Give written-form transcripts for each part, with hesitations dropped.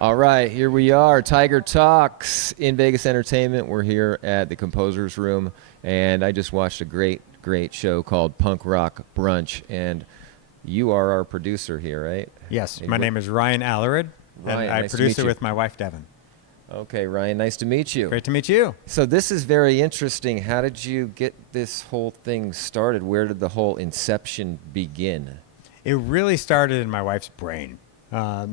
All right, here we are. Tiger Talks in Vegas Entertainment. We're here at the Composer's Room, and I just watched a great show called Punk Rock Brunch, and you are our producer here, right? Yes, my name is Ryan Allerid, and I produce it with my wife, Devin. Okay, Ryan, nice to meet you. Great to meet you. So this is very interesting. How did you get this whole thing started? Where did the whole inception begin? It really started in my wife's brain.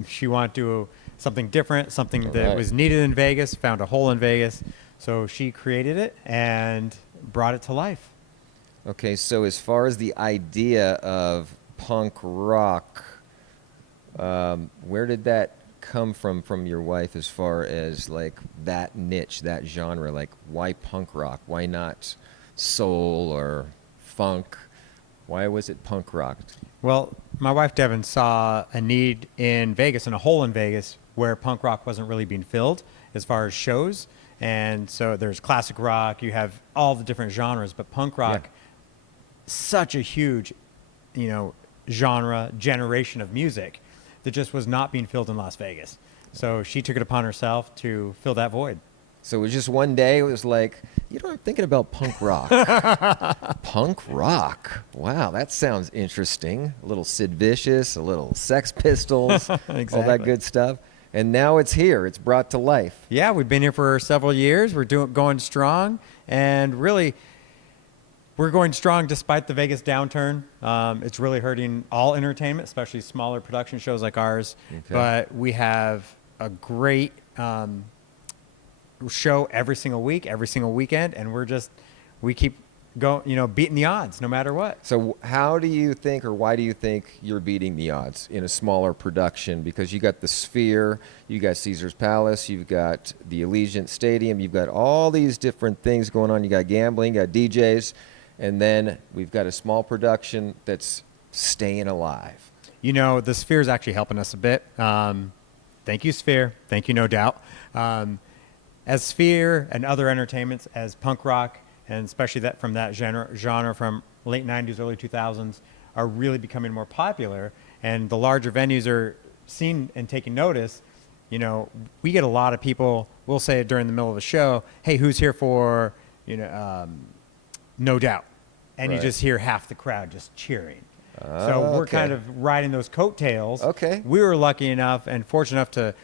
She wanted to do something different, something that was needed in Vegas, found a hole in Vegas. So she created it and brought it to life. Okay, so as far as the idea of punk rock, where did that come from your wife as far as like that niche, that genre? Like, why punk rock? Why not soul or funk? Why was it punk rock? Well, my wife Devin saw a need in Vegas and a hole in Vegas where punk rock wasn't really being filled as far as shows. And so there's classic rock, you have all the different genres, but punk rock, such a huge, genre, generation of music that just was not being filled in Las Vegas. So she took it upon herself to fill that void. So it was just one day, it was like, I'm thinking about punk rock. Punk rock. Wow, that sounds interesting. A little Sid Vicious, a little Sex Pistols, Exactly. all that good stuff. And now it's here. It's brought to life. Yeah, we've been here for several years. We're going strong, and really, we're going strong despite the Vegas downturn. It's really hurting all entertainment, especially smaller production shows like ours. Okay. But we have a great show every single week, every single weekend, and we keep going, beating the odds no matter what. So how do you think, or why do you think you're beating the odds in a smaller production? Because you got the Sphere, you got Caesar's Palace, you've got the Allegiant Stadium, you've got all these different things going on. You got gambling, you got DJs, and then we've got a small production that's staying alive. The Sphere is actually helping us a bit. Thank you, Sphere. Thank you, no doubt. As Sphere and other entertainments, as punk rock, and especially that from that genre from late 90s, early 2000s, are really becoming more popular, and the larger venues are seen and taking notice, we get a lot of people, we'll say during the middle of a show, hey, who's here for, No Doubt? And you just hear half the crowd just cheering. So we're kind of riding those coattails. Okay. We were lucky enough and fortunate enough to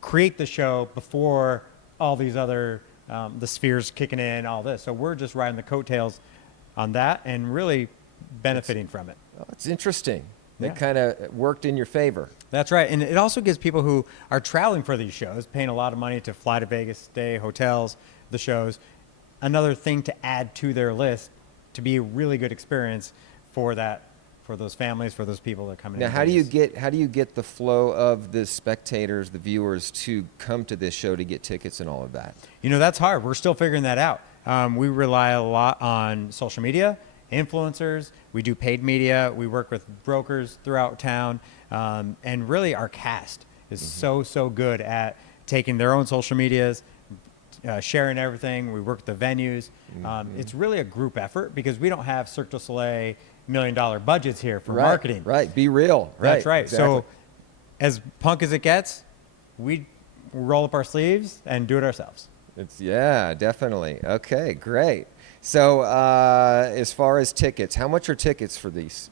create the show before all these other, the Spheres kicking in, all this. So we're just riding the coattails on that and really benefiting from it. Oh, it's interesting. That kind of worked in your favor. That's right. And it also gives people who are traveling for these shows, paying a lot of money to fly to Vegas, stay, hotels, the shows, another thing to add to their list to be a really good experience for those families, for those people that come in. Now, how do you get the flow of the spectators, the viewers, to come to this show to get tickets and all of that? That's hard. We're still figuring that out. We rely a lot on social media, influencers. We do paid media. We work with brokers throughout town, and really our cast is so good at taking their own social medias, sharing everything. We work with the venues. It's really a group effort because we don't have Cirque du Soleil $1 million budgets here for marketing. Right. Be real. That's right. Exactly. So as punk as it gets, we roll up our sleeves and do it ourselves. Definitely. Okay, great. So as far as tickets, how much are tickets for these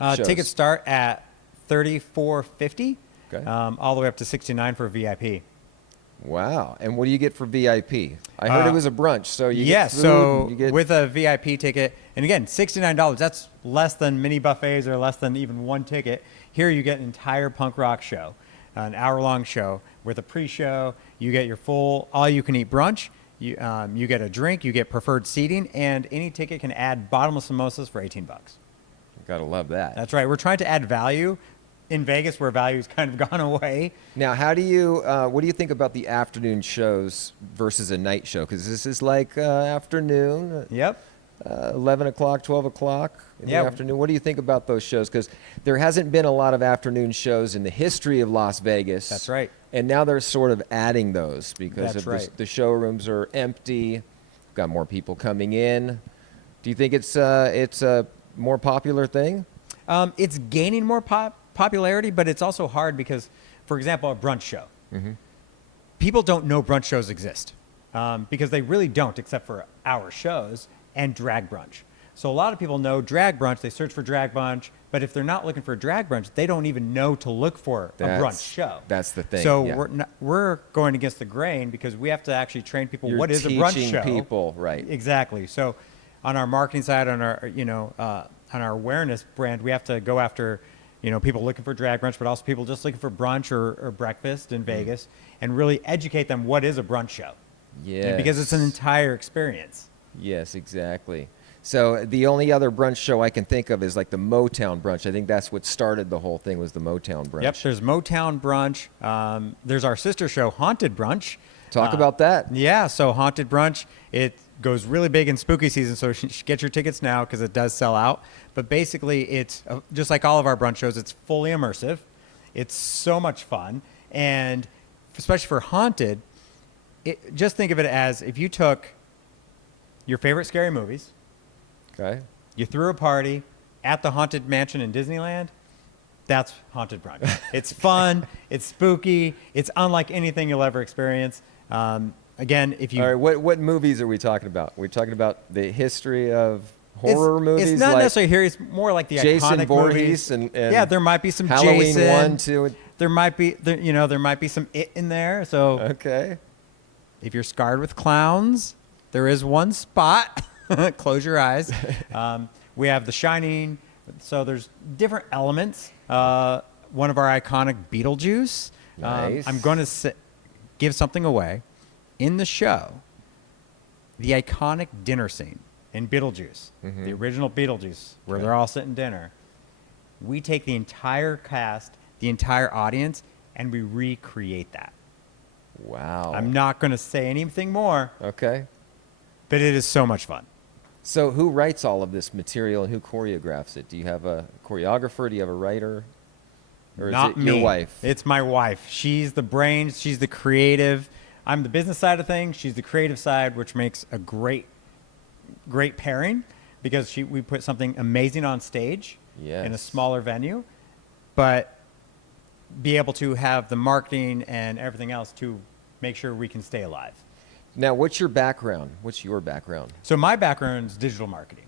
shows? Tickets start at $34.50, okay. All the way up to $69 for VIP. Wow. And what do you get for VIP? I heard it was a brunch, so you get food. So with a VIP ticket, and again, $69, that's less than mini buffets or less than even one ticket. Here you get an entire punk rock show, an hour-long show with a pre-show. You get your full all-you-can-eat brunch. You get a drink. You get preferred seating, and any ticket can add bottomless mimosas for $18. Gotta love that. That's right. We're trying to add value in Vegas where value's kind of gone away. Now, what do you think about the afternoon shows versus a night show? Because this is like afternoon. Yep. 11 o'clock, 12 o'clock in the afternoon. What do you think about those shows? Because there hasn't been a lot of afternoon shows in the history of Las Vegas. That's right. And now they're sort of adding those because the showrooms are empty. Got more people coming in. Do you think it's a more popular thing? It's gaining more popularity, but it's also hard because, for example, a brunch show. people don't know brunch shows exist because they really don't, except for our shows and drag brunch. So a lot of people know drag brunch. They search for drag brunch, but if they're not looking for drag brunch, they don't even know to look for a brunch show. That's the thing. So yeah. we're going against the grain because we have to actually train people You're what is a brunch teaching show. people, right? Exactly. So on our marketing side, on our on our awareness brand, we have to go after people looking for drag brunch, but also people just looking for brunch or breakfast in Vegas, and really educate them what is a brunch show. Yeah. Because it's an entire experience. Yes, exactly. So the only other brunch show I can think of is like the Motown Brunch. I think that's what started the whole thing was the Motown Brunch. Yep, there's Motown Brunch. There's our sister show, Haunted Brunch. Talk about that. Yeah, so Haunted Brunch, it goes really big in spooky season, so get your tickets now because it does sell out. But basically, it's just like all of our brunch shows, it's fully immersive. It's so much fun. And especially for Haunted, just think of it as if you took your favorite scary movies, Okay. you threw a party at the Haunted Mansion in Disneyland. That's Haunted Brunch. It's fun. It's spooky. It's unlike anything you'll ever experience. Again, if you... All right, what movies are we talking about? We're talking about the history of horror movies? It's not like necessarily here. It's more like the Jason iconic Voorhees movies. and yeah, there might be some Halloween Jason. 1, 2. There might be, there might be some It in there. So Okay. if you're scarred with clowns, there is one spot. Close your eyes. We have The Shining. So there's different elements. One of our iconic Beetlejuice. Nice. I'm going to give something away. In the show, the iconic dinner scene in Beetlejuice, the original Beetlejuice, where they're all sitting dinner, we take the entire cast, the entire audience, and we recreate that. Wow. I'm not going to say anything more, Okay. but it is so much fun. So who writes all of this material and who choreographs it? Do you have a choreographer? Do you have a writer? Or Not is it me. your wife? It's my wife. She's the brains. She's the creative. I'm the business side of things. She's the creative side, which makes a great pairing because we put something amazing on stage in a Yes. smaller venue, but be able to have the marketing and everything else to make sure we can stay alive. Now, what's your background? What's your background? So my background is digital marketing.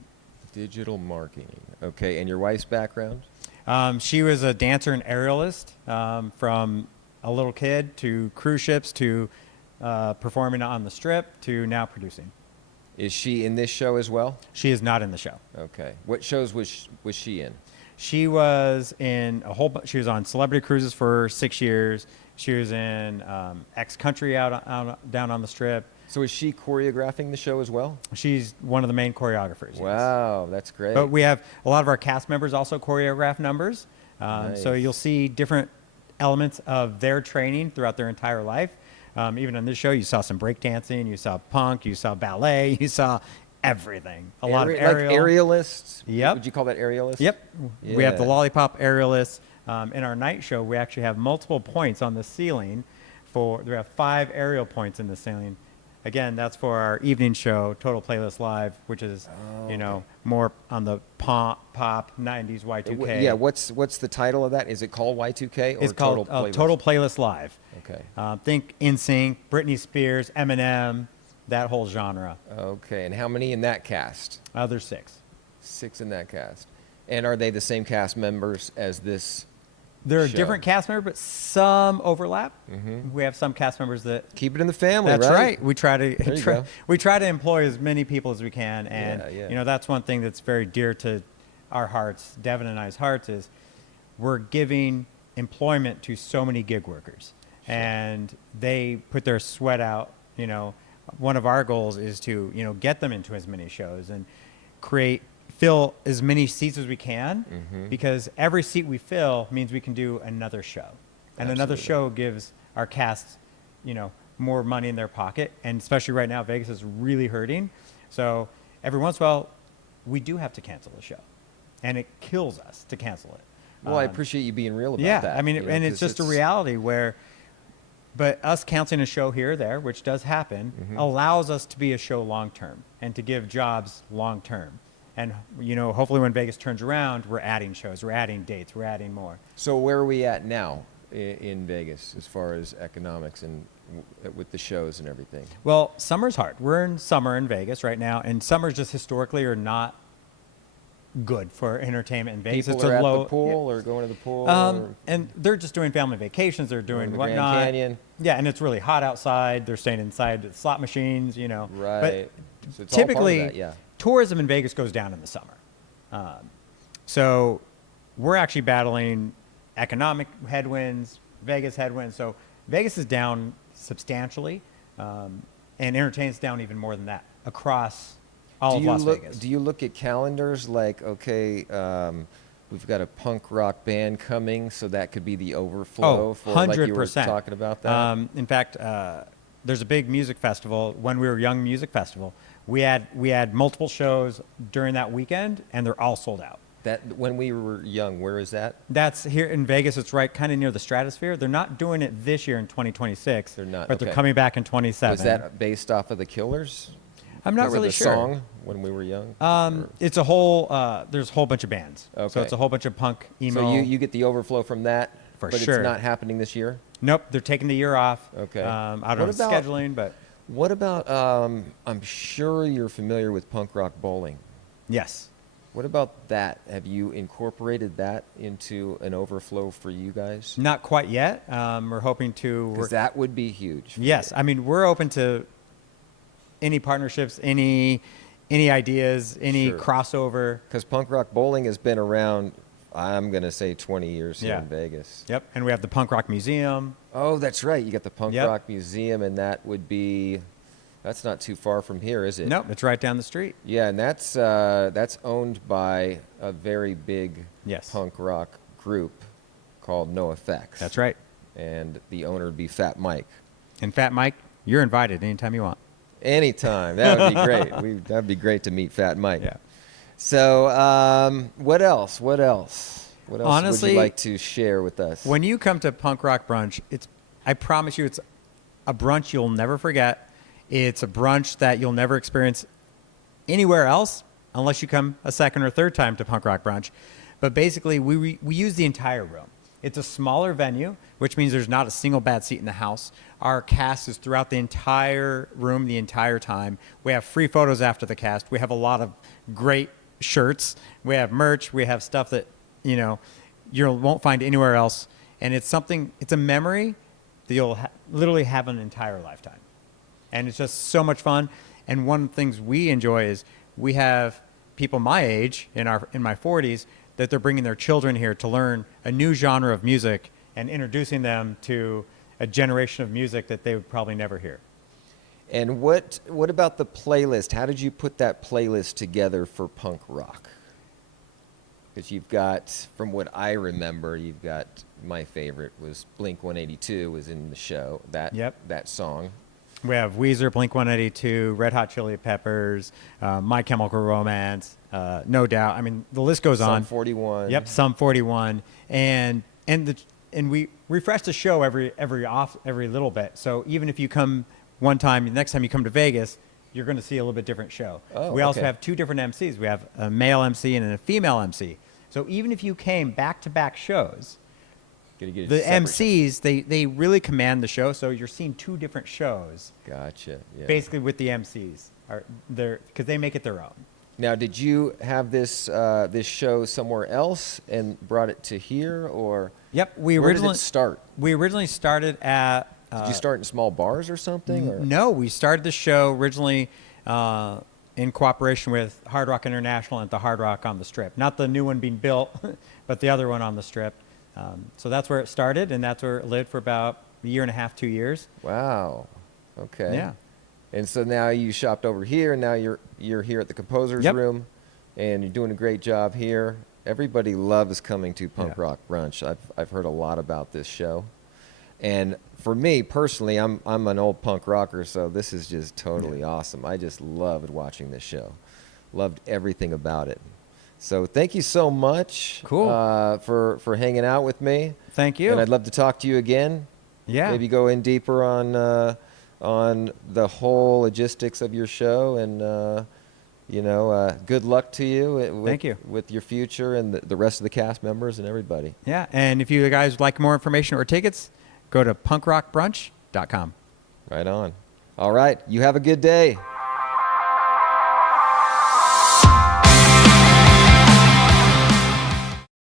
Digital marketing. Okay, and your wife's background? She was a dancer and aerialist from a little kid to cruise ships to performing on the Strip to now producing. Is she in this show as well? She is not in the show. Okay. What shows was she in? She was in a whole bunch. She was on Celebrity Cruises for 6 years. She was in X Country down on the Strip. So is she choreographing the show as well? She's one of the main choreographers. yes. Wow, that's great. But we have a lot of our cast members also choreograph numbers. So Nice. you'll see different elements of their training throughout their entire life. Even on this show, you saw some breakdancing, you saw punk, you saw ballet, you saw everything. A lot of aerial. Like aerialists? Yep. Would you call that aerialist? Yep. We have the Yeah. lollipop aerialists. In our night show, we actually have multiple points on the ceiling. We have 5 aerial points in the ceiling. Again, that's for our evening show, Total Playlist Live, which is, more on the pop 90s Y2K. Yeah, what's the title of that? Is it called Y2K or It's called Total Playlist Live. Okay. Think NSYNC, Britney Spears, Eminem, that whole genre. Okay, and how many in that cast? There's 6. 6 in that cast. And are they the same cast members as this There are show? different cast members, but some overlap. We have some cast members that Keep it in the family, That's right? right. We try There you to go. we try to employ as many people as we can, and Yeah. that's one thing that's very dear to our hearts, Devin and I's hearts, is we're giving employment to so many gig workers, and they put their sweat out. One of our goals is to get them into as many shows and fill as many seats as we can, because every seat we fill means we can do another show, and another Absolutely. show gives our cast more money in their pocket, and especially right now Vegas is really hurting, so every once in a while we do have to cancel a show, and it kills us to cancel it. Well, I appreciate you being real about Yeah, that. I mean, you know, and it's 'cause just a reality but us canceling a show here or there, which does happen, allows us to be a show long term and to give jobs long term. And, hopefully when Vegas turns around, we're adding shows, we're adding dates, we're adding more. So where are we at now? in Vegas as far as economics and with the shows and everything? Well, summer's hard. We're in summer in Vegas right now, and summers just historically are not good for entertainment in Vegas. People It's are a at low, the pool or going to the pool. and they're just doing family vacations. They're doing to the whatnot. Grand Canyon. Yeah, and it's really hot outside. They're staying inside the slot machines, you know. Right. But So it's all part of typically, that, yeah. tourism in Vegas goes down in the summer. So we're actually battling economic headwinds, Vegas headwinds. So Vegas is down substantially, and entertainment's down even more than that across all of Las Vegas. Do you look at calendars like, okay, we've got a punk rock band coming, so that could be the overflow for 100%. like you were talking about that? In fact, there's a big music festival. When we were young, music festival, we had multiple shows during that weekend, and they're all sold out. That when we were young, where is that? That's here in Vegas. It's right kind of near the Stratosphere. They're not doing it this year in 2026. They're not, but they're okay. coming back in 27. Was that based off of the Killers? I'm not Remember really the sure. song when we were young? It's a whole. There's a whole bunch of bands. Okay. So it's a whole bunch of punk, emo. So you get the overflow from that, For but sure. it's not happening this year? Nope, they're taking the year off. Okay. I don't know What about- scheduling, but What about, I'm sure you're familiar with Punk Rock Bowling. yes. What about that? Have you incorporated that into an overflow for you guys? Not quite yet. We're hoping to. Because that would be huge. Yes, I mean we're open to any partnerships, any ideas, any Sure. crossover. Because Punk Rock Bowling has been around, I'm going to say 20 years here Yeah. in Vegas. Yep, and we have the Punk Rock Museum. Oh, that's right. You got the Punk Yep. Rock Museum, and that would be, that's not too far from here, is it? Nope, it's right down the street. Yeah, and that's owned by a very big Yes. punk rock group called No Effects. That's right. And the owner would be Fat Mike. And Fat Mike, you're invited anytime you want. Anytime. That would be great. That'd be great to meet Fat Mike. Yeah. So, what else? What else would Honestly, you like to share with us? When you come to Punk Rock Brunch, I promise you, it's a brunch you'll never forget. It's a brunch that you'll never experience anywhere else unless you come a second or third time to Punk Rock Brunch. But basically, we use the entire room. It's a smaller venue, which means there's not a single bad seat in the house. Our cast is throughout the entire room the entire time. We have free photos after the cast. We have a lot of great shirts. We have merch. We have stuff that, you won't find anywhere else. And it's a memory that you'll literally have an entire lifetime. And it's just so much fun. And one of the things we enjoy is we have people my age in my 40s that they're bringing their children here to learn a new genre of music and introducing them to a generation of music that they would probably never hear. And what about the playlist? How did you put that playlist together for punk rock? Because you've got, from what I remember, you've got, my favorite was Blink 182 was in the show, that song. We have Weezer, Blink-182, Red Hot Chili Peppers, My Chemical Romance, No Doubt. I mean, the list goes on. Sum 41. Yep, Sum 41, and we refresh the show every little bit. So even if you come one time, the next time you come to Vegas, you're going to see a little bit different show. Oh, we also okay. have two different MCs. We have a male MC and a female MC. So even if you came back-to-back shows, Gotta get it the separate. MCs, they really command the show, so you're seeing two different shows, Gotcha. Yeah. basically with the MCs, because they make it their own. Now, did you have this show somewhere else and brought it to here, or Yep, where did it start? We originally started at. Did you start in small bars or something? Or? No, we started the show originally in cooperation with Hard Rock International at the Hard Rock on the Strip. Not the new one being built, but the other one on the Strip. So that's where it started, and that's where it lived for about a year and a half, 2 years. Wow. Okay. Yeah. And so now you shopped over here, and now you're here at the Composer's Yep. Room, and you're doing a great job here. Everybody loves coming to Punk Yeah. Rock Brunch. I've heard a lot about this show, and for me personally, I'm an old punk rocker, so this is just totally awesome. I just loved watching this show, loved everything about it. So thank you so much, Cool. For hanging out with me. Thank you. And I'd love to talk to you again. Yeah. Maybe go in deeper on the whole logistics of your show and Good luck to you. Thank you. With your future and the rest of the cast members and everybody. Yeah, and if you guys would like more information or tickets, go to punkrockbrunch.com. Right on. All right. You have a good day.